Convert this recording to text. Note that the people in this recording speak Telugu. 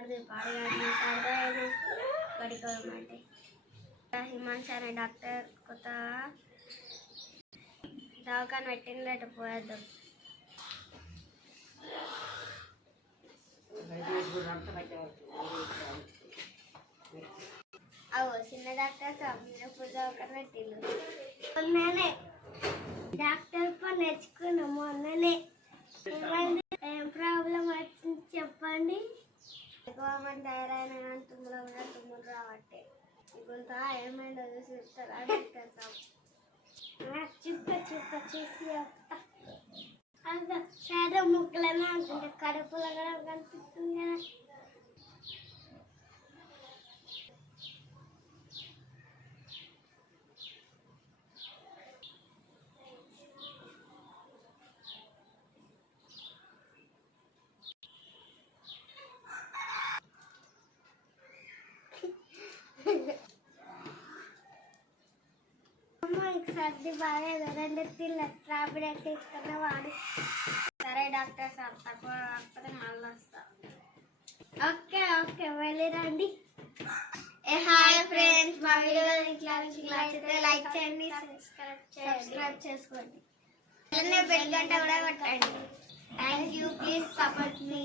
సర్ది పాడగానే సర్దాయను పడుకోమంటే హిమాంశ అనే డాక్టర్ కొత్త దవాఖాన పెట్టిందట పోయేద్దాం. అవో చిన్న డాక్టర్ ఇప్పుడు దవాఖాన పెట్టిండు. మొన్ననే డాక్టర్ పని నేర్చుకున్నాం. మొన్ననే ఏం ప్రాబ్లం వచ్చింది చెప్పండి. ఎక్కువ మంది తయారైన కానీ తుమ్ములు రావట్టే కొంత ఏమైందో చూసి చెప్తారా డాక్టర్ చూసి శాతం ముక్కలనే అంటుంటే కడుపులో కూడా కనిపిస్తుంది కదా. సర్ది బాగాలేదు, 2 తిన్న టాబ్లెట్ తీసుకున్న వాడు. సరే డాక్టర్ సార్ తక్కువ కాకపోతే మళ్ళీ వస్తా. ఓకే వెళ్ళిరండి. హాయ్ ఫ్రెండ్స్, మా వీడియో నచ్చితే లైక్ చేయండి, సబ్స్క్రైబ్ చేసుకోండి, బెల్ గంట కూడా కొట్టండి. Thank you, please support me.